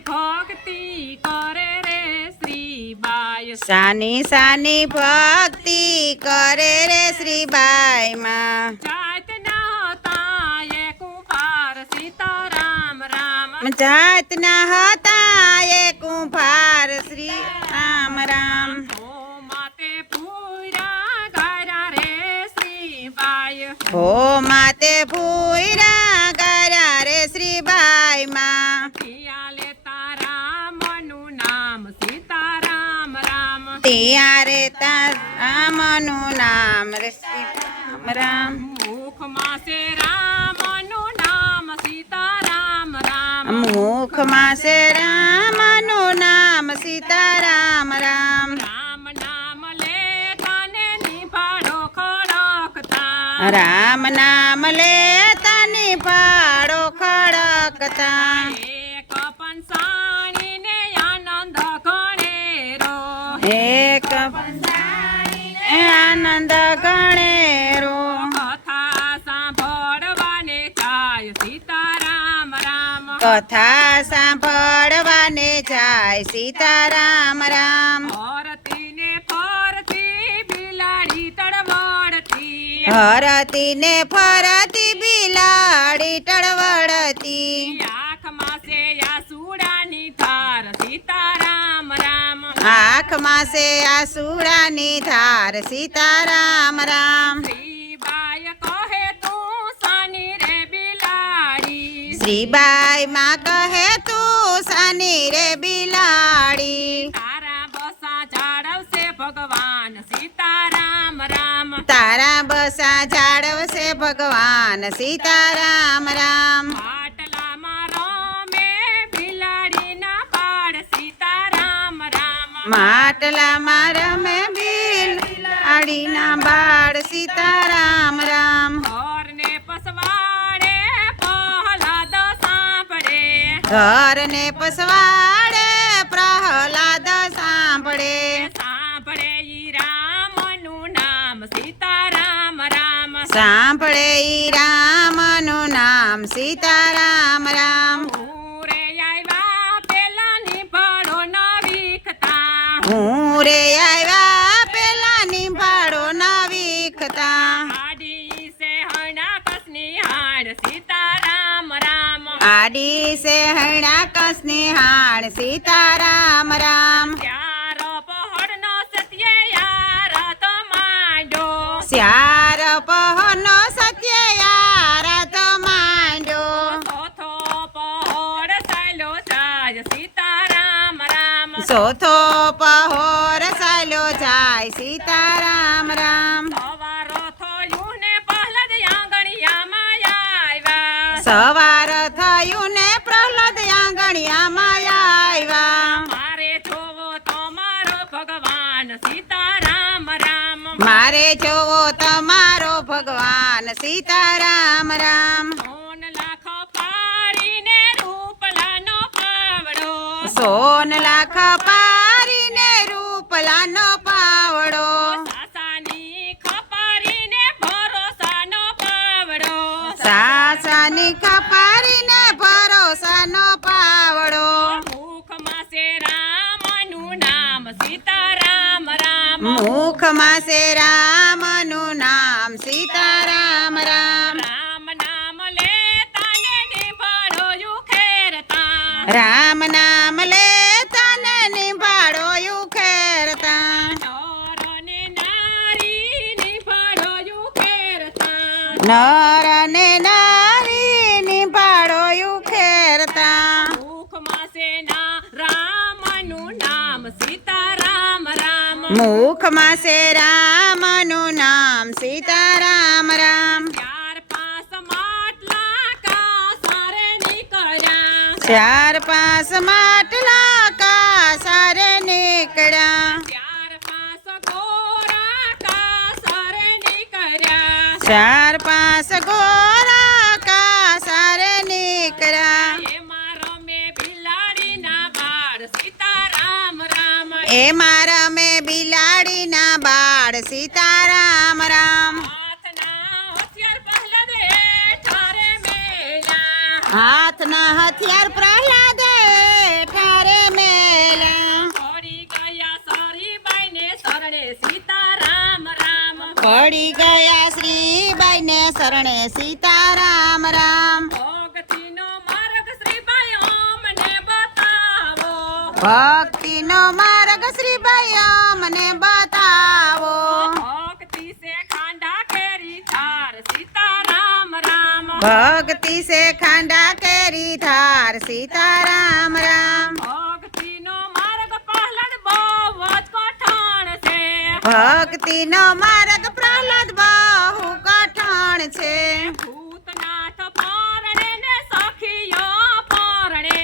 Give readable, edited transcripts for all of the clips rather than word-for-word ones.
ભક્તિ કરે રે શ્રીબાઈ સાની સાની ભક્તિ કરે રે શ્રીબાઈ માં જાતના હતા એ કુંભાર સીતારામ રામ જાતના હતા એ કુંભાર શ્રી રામ રામ હો માતે ભૂયરા કર્યા રે શ્રીબાઈ માં ત્યારે રામનું નામ રે શ્રી રામ મુખમાં છે રામનું નામ સીતારામ રામ મુખમાં છે રામનું નામ સીતારામ રામ રામ નામ લે તને નિભાડો ખડકતા રામ નામ લે તને પાડો ખડકતા એક પંસાણીને આનંદ ગણેરો એક આનંદ ગણેરો કથા સાંભળવાને જાય સીતારામ રામ કથા સાંભળવાને જાય સીતારામ રામ હરતીને ફરતી બિલાડી તડવડતી હરતી ને ફરતી બિલાડી ટળવળતી આંખમાં છે આસુડાની ધાર સીતારામ રામ આંખમાં છે આસુડાની ધાર સીતારામ રામ શ્રીબાઈ કહે તું સાની રે બિલાડી શ્રીબાઈ માં કહે તું સાની રે બિલાડી તારા બસા જાળવશે ભગવાન સીતારામ રામ તારા બસા જાળવશે ભગવાન સીતારામ રામ માટલામાં રમે બિલાડીના બાળ સીતારામ રામ માટલામાં રમે બિલાડીના બાળ સીતારામ રામ ઘરને પસવાડે પ્રહલાદ સાંભળે ઘરને પસવાડે પ્રહલાદ સાંભળે સાંભળે ઈ રામનું નામ સીતારામ રામ સાંભળે ઈ રામનું નામ સીતારામ રામ રે આવ્યા પેલા નિભાડો ન વીખતા હું રે આવ્યા પેલા નિભાડો ના વીખતા આડી સે હણા કસની હાડ સીતારામ રામ આડી સે હણા કસની હાડ સીતારામ રામ ત્યાર પહોળનો સત્ય યાર તો માંડો શ્યાર પહોનો સત્ય યાર માંડ્યો ચોથો પહોળ સાયલો જાય સીતારામ રામ ચોથો પહોર સાલ્યો જાય સીતારામ રામ સવારો થયું ને પ્રહલાદ આંગણિયામાં આવ્યા સવાર થયું ને પ્રહલાદ આંગણિયામાં આવ્યા મારે જોવો તમારો ભગવાન સીતારામ રામ મારે જોવો તમારો ભગવાન સીતારામ રામ સોન લાખ પાડીને રૂપલાનો પાવડો સોન લાખ પારીને રૂપલાનો પાવડો સાસાની ખપારીને ભરોસાનો પાવડો સાસાની ખપારીને ભરોસાનો પાવડો મુખમાં છે રામનું નામ સીતારામ રામ મુખમાં છે રામનું નામ સીતારામ રામ રામ નામ લેતા ને નિભાડો યુખેરતા રામ નામ લે તને નિભાડો યુખેરતા નર ને નારી નિભાડો યુખેરતા નર ને નારી નિભાડો યુખેરતા મુખમાં છે ના રામનું નામ સીતારામ રામ મુખમાં છે રામનું નામ સીતારામ રામ ચાર પાંચ માટલા કાસારે નીકળ્યા ચાર પાંચ માટલા કાસારે નીકળ્યા ચાર પાંચ ગોરા કાસારે નીકળ્યા ચાર પાંચ ગોરા કાસારે નીકળ્યા એમાં રમે બિલાડીના બાળ સીતારામ રામ એમાં રમે બિલાડીના બાળ સીતારામ રામ હાથના હથિયાર પ્રહલાદે પડી ગયા શ્રીબાઈને શરણે સીતારામ રામ. ભક્તિનો માર્ગ શ્રીબાઈ અમને બતાવો. ભક્તિનો માર્ગ શ્રીબાઈ અમને બતાવો. ભક્તિ સે ખાંડા કેરી ધાર સીતારામ રામ. ભક્તિ સે ખાંડા કેરી ધાર સીતારામ રામ. ભક્તિનો માર્ગ પહલડ બહુ જ કઠણ છે. ભક્તિનો માર્ગ પ્રહલાદ બહુ કઠણ છે. ભૂતનાથ પરણે ને સખીઓ પરણે.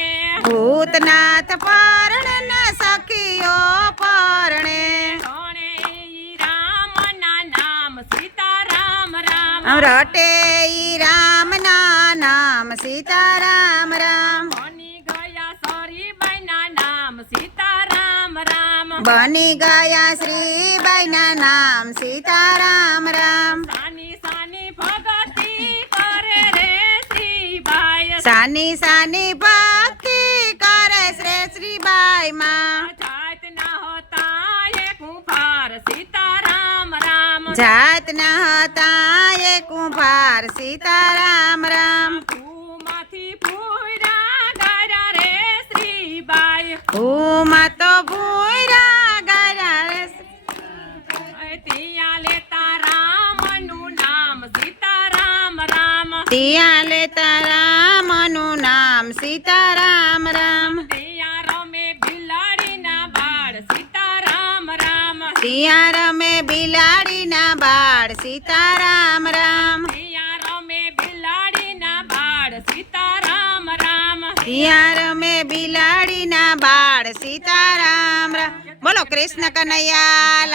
ભૂતનાથ પરણે ને સખીઓ પરણે. રણે ઈ રામના નામ સીતારામ રામ. રટે ઈ રામના નામ સીતારામ રામ. બની ગયા સરીબાઈના નામ સીતારામ રામ. બની ગયા શ્રીબાઈના નામ સીતારામ રામ. સાની સાની ભગતિ કરે રે શ્રીબાઈ. સાની સાની ભક્તિ કરે શ્રીબાઈ માં. જાત ના હતા એ કુંભાર સીતારામ રામ. જાતના હતા એ કુંભાર સીતારામ રામ. ભૂમાંથી ભૂરા ગારા રે શ્રીબાઈ. ભૂમાં તો ભૂરા ગયા રે. ત્યાં લેતા રામનું નામ સીતારામ રામ. ત્યાં લેતા રામનું નામ સીતારામ રામ. ત્યાં રમે બિલાડીના બાળ સીતારામ રામ. ત્યાં રમે બિલાડીના બાળ સીતારામ રામ. ત્યાં રમે બિલાડીના બાળ સીતારામ રામ. ત્યાં રમે બિલાડીના બાળ સીતારામ રામ. બોલો કૃષ્ણ કનૈયા